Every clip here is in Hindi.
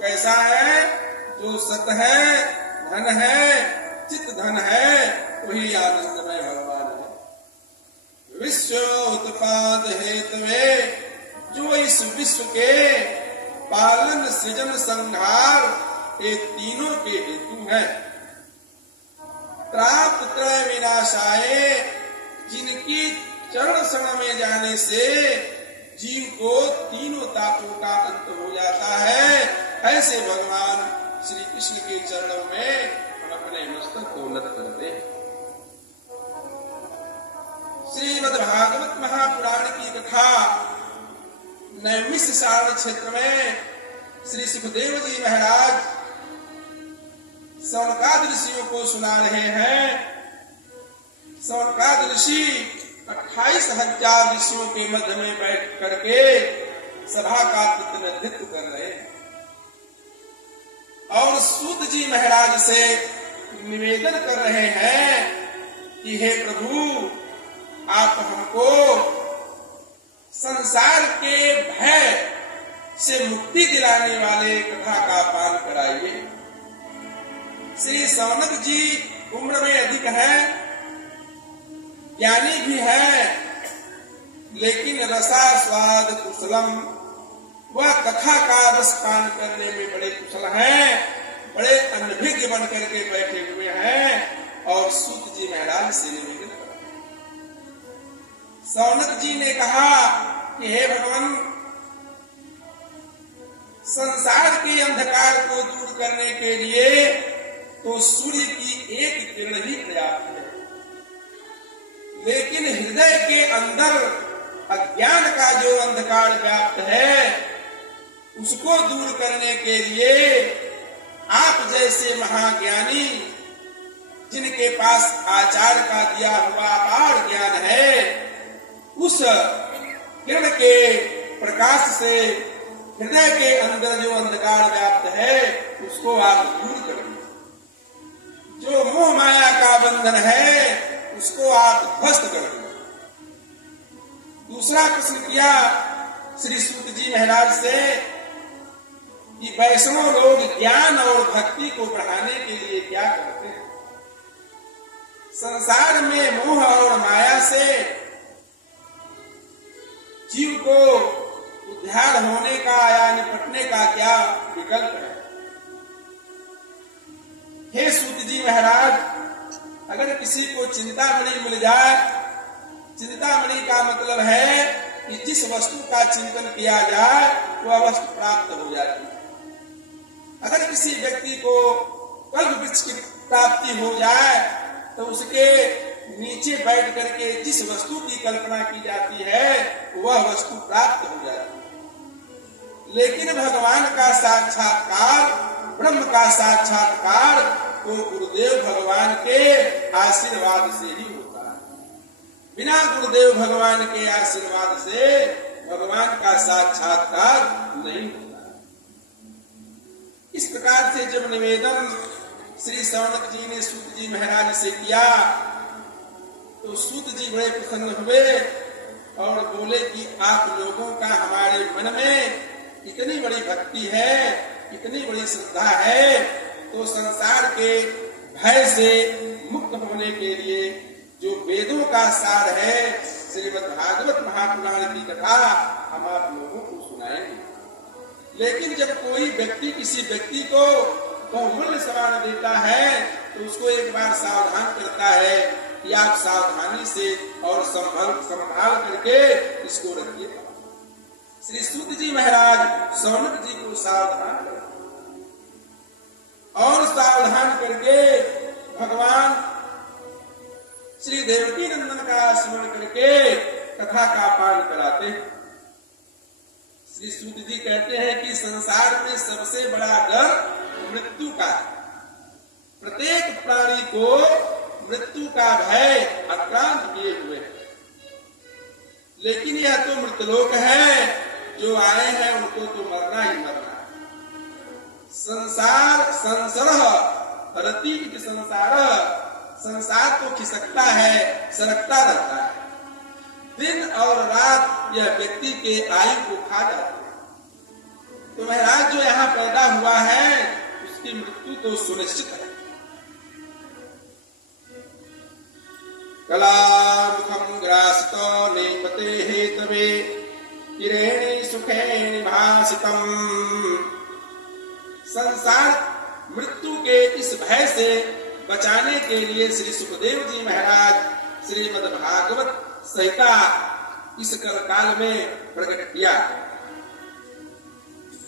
कैसा है? जो सत है, धन है, चित धन है, वही आनंदमय भगवान है। विश्व उत्पाद हेतवे, जो इस विश्व के पालन सृजन संहार ये तीनों के हेतु है। त्राप त्रय विनाशाए, जिनकी चरण शरण में जाने से जीव को तीनों तापों का अंत हो जाता है, ऐसे भगवान श्री कृष्ण के चरणों में हम अपने मस्तक को नत करते हैं। श्रीमद् भागवत महापुराण की कथा नैमिष सारण क्षेत्र में श्री सुखदेव जी महाराज सौनकादि ऋषियों को सुना रहे हैं। सौनकादि ऋषि 28,000 ऋषियों के मध्य में बैठ करके सभा का प्रतिनिधित्व कर रहे हैं और सूत जी महाराज से निवेदन कर रहे हैं कि हे प्रभु, आप हमको संसार के भय से मुक्ति दिलाने वाले कथा का पान कराइए। श्री सौनक जी उम्र में अधिक हैं, ज्ञानी भी है, लेकिन रसा स्वाद कुशलम, वह कथा का रस पान करने में बड़े कुशल हैं, बड़े अनभिज्ञ बन करके बैठे हुए हैं और सूत जी महाराज से निवेदन करते हैं। सौनक जी ने कहा कि हे भगवान, संसार के अंधकार को दूर करने के लिए तो सूर्य की एक किरण ही पर्याप्त है, लेकिन हृदय के अंदर अज्ञान का जो अंधकार व्याप्त है उसको दूर करने के लिए आप जैसे महाज्ञानी, जिनके पास आचार्य का दिया हुआ अपार ज्ञान है, उस किरण के प्रकाश से हृदय के अंदर जो अंधकार व्याप्त है उसको आप दूर करें। जो मोह माया का बंधन है उसको आप ध्वस्त कर दो। दूसरा प्रश्न किया श्री सूत जी महाराज से कि वैष्णव लोग ज्ञान और भक्ति को बढ़ाने के लिए क्या करते हैं? संसार में मोह और माया से जीव को उद्धार होने का या निपटने का क्या विकल्प है? हे सूत जी महाराज, अगर किसी को चिंतामणि मिल जाए, चिंतामणि का मतलब है कि जिस वस्तु का चिंतन किया जाए वह वस्तु प्राप्त हो जाती है। अगर किसी व्यक्ति को कल्प वृक्ष की प्राप्ति हो जाए तो उसके नीचे बैठ करके जिस वस्तु की कल्पना की जाती है वह वस्तु प्राप्त हो जाती है। लेकिन भगवान का साक्षात्कार, ब्रह्म का साक्षात्कार तो गुरुदेव भगवान के आशीर्वाद से ही होता है। बिना गुरुदेव भगवान के आशीर्वाद से भगवान का साक्षात्कार नहीं होता। इस प्रकार से जब निवेदन श्री सौनक जी ने सूत जी महाराज से किया तो सूत जी बड़े प्रसन्न हुए और बोले कि आप लोगों का हमारे मन में इतनी बड़ी भक्ति है, इतनी बड़ी श्रद्धा है, तो संसार के भय से मुक्त होने के लिए जो वेदों का सार है श्रीमद् भागवत महापुराण की कथा हम आप लोगों को सुनाएंगे। लेकिन जब कोई व्यक्ति किसी व्यक्ति को बहुमूल्य सामान देता है तो उसको एक बार सावधान करता है कि आप सावधानी से और संभाल करके इसको रखिए। श्री सूत जी महाराज सौनक जी को सावधान कर और सावधान करके भगवान श्री देवकी नंदन का स्मरण करके कथा का पान कराते हैं। श्री सूत जी कहते हैं कि संसार में सबसे बड़ा डर मृत्यु का है। प्रत्येक प्राणी को मृत्यु का भय आक्रांत किए हुए है। लेकिन यह तो मृतलोक है, जो आए हैं उनको तो मरना ही मरना है। संसार संसरह रति इति संसार, संसार तो खिसकता है, सरकता रहता है। दिन और रात यह व्यक्ति के आयु को खा जाते हैं। तो महाराज जो यहाँ पैदा हुआ है उसकी मृत्यु तो सुनिश्चित है। कलामुखम ग्रासितो नेपते हेतवे किरेणि सुखेणि भासितम। संसार मृत्यु के इस भय से बचाने के लिए श्री सुखदेव जी महाराज श्रीमद् भागवत संहिता इस काल में प्रकट किया।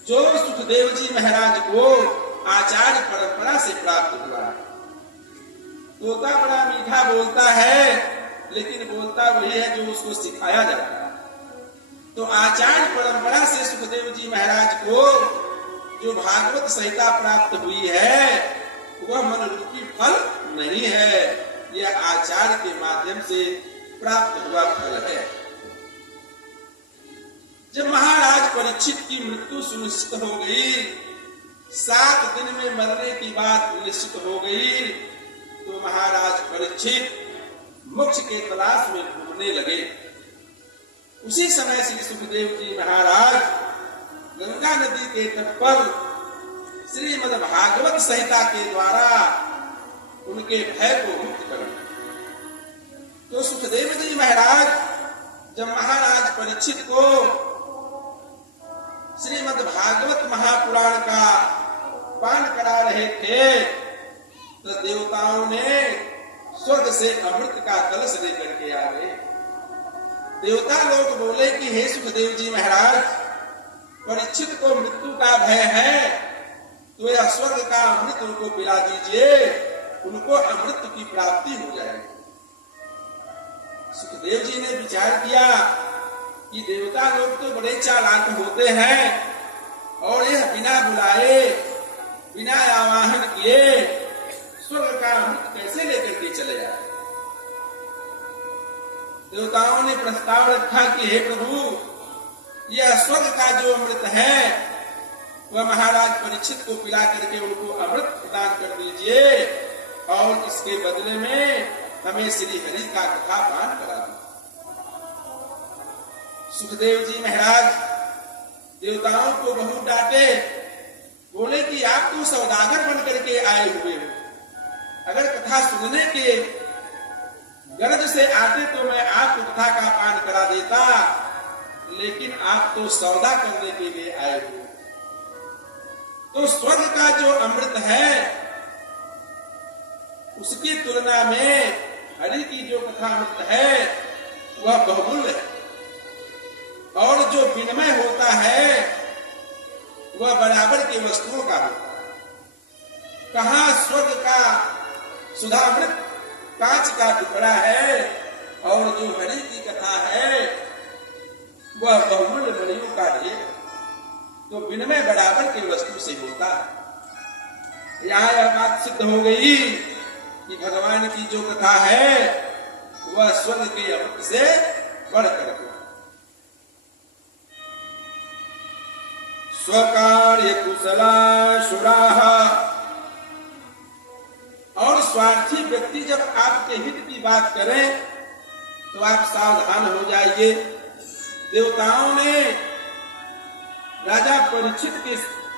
जो सुखदेव जी महाराज को आचार्य परंपरा से प्राप्त हुआ। तोता बड़ा मीठा बोलता है, लेकिन बोलता वही है जो उसको सिखाया जाता है। तो आचार्य परंपरा से सुखदेव जी महाराज को जो भागवत संहिता प्राप्त हुई है वह मन रूपी फल नहीं है, यह आचार्य के माध्यम से प्राप्त हुआ फल है। जब महाराज परीक्षित की मृत्यु सुनिश्चित हो गई, 7 दिन में मरने की बात निश्चित हो गई, तो महाराज परीक्षित मोक्ष के तलाश में घूमने लगे। उसी समय श्री सुखदेव जी महाराज गंगा नदी के तट पर श्रीमद् भागवत संहिता के द्वारा उनके भय को मुक्त कर। तो सुखदेव जी महाराज जब महाराज परीक्षित को श्रीमद् भागवत महापुराण का पान करा रहे थे, तो देवताओं ने स्वर्ग से अमृत का कलश लेकर के आ गए। देवता लोग बोले कि हे सुखदेव जी महाराज, परीक्षित को मृत्यु का भय है, तो यह स्वर्ग का अमृत उनको पिला दीजिए, उनको अमृत की प्राप्ति हो जाएगी। सुखदेव जी ने विचार किया कि देवता लोग तो बड़े चालाक होते हैं और यह बिना बुलाए, बिना आवाहन किए स्वर्ग का अमृत कैसे लेकर के चले जाए। देवताओं ने प्रस्ताव रखा कि हे प्रभु, यह स्वर्ग का जो अमृत है वह महाराज परीक्षित को पिला करके उनको अमृत प्रदान कर दीजिए और इसके बदले में हमें श्री हरि का कथा पान करा दीजिए। सुखदेव जी महाराज देवताओं को बहुत डांटे, बोले कि आप तो सौदागर बन करके आए हुए हो, अगर कथा सुनने के गरज से आते तो मैं आपको कथा का पान करा देता, लेकिन आप तो सौदा करने के लिए आए हो। तो स्वर्ग का जो अमृत है उसकी तुलना में हरि की जो कथा अमृत है वह बहुमूल्य है, और जो विनिमय होता है वह बराबर की वस्तुओं का होता है। कहाँ स्वर्ग का सुधामृत कांच का टुकड़ा है और जो हरि की कथा है वह बहुमूल्य मणियों का ढेर। तो विनिमय बराबर की वस्तु से होता है। यहाँ यह बात सिद्ध हो गई कि भगवान की जो कथा है वह स्वर्ग के अमृत से बढ़कर है। स्वकार्य कुशला शुराः, और स्वार्थी व्यक्ति जब आपके हित की बात करें तो आप सावधान हो जाइए। देवताओं ने राजा परीक्षित के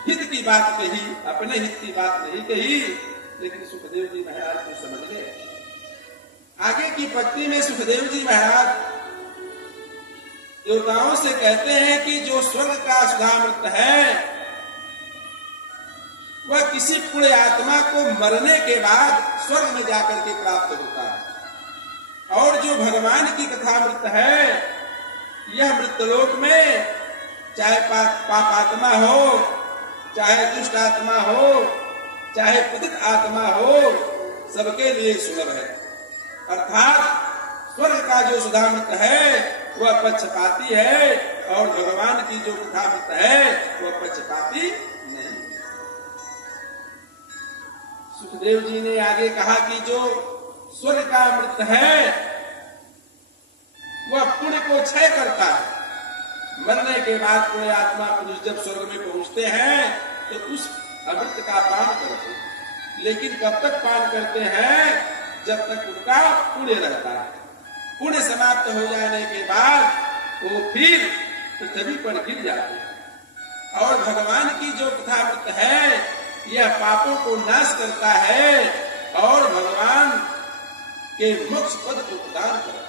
हित की बात कही, अपने हित की बात नहीं कही, लेकिन सुखदेव जी महाराज को समझ गए। आगे की पंक्ति में सुखदेव जी महाराज देवताओं से कहते हैं कि जो स्वर्ग का सुधामृत है वह किसी पुण्य आत्मा को मरने के बाद स्वर्ग में जाकर के प्राप्त होता है, और जो भगवान की कथामृत है यह मृतलोक में चाहे पापात्मा हो, चाहे दुष्ट आत्मा हो, चाहे पतित आत्मा हो, सबके लिए सुलभ है। अर्थात स्वर्ग का जो सुधामृत है वह पक्षपाती है, और भगवान की जो कथामृत है वह पक्षपाती नहीं। सुखदेव जी ने आगे कहा कि जो स्वर्ग का अमृत है वह पुण्य को क्षय करता है। मरने के बाद कोई आत्मा पुरुष जब स्वर्ग में पहुंचते हैं तो उस अमृत का पान करते हैं, लेकिन कब तक पान करते हैं? जब तक उनका पुण्य रहता है। पुण्य समाप्त हो जाने के बाद वो फिर पृथ्वी पर गिर जाते हैं। और भगवान की जो कथामृत है यह पापों को नाश करता है और भगवान के मोक्ष पद को प्रदान करता है।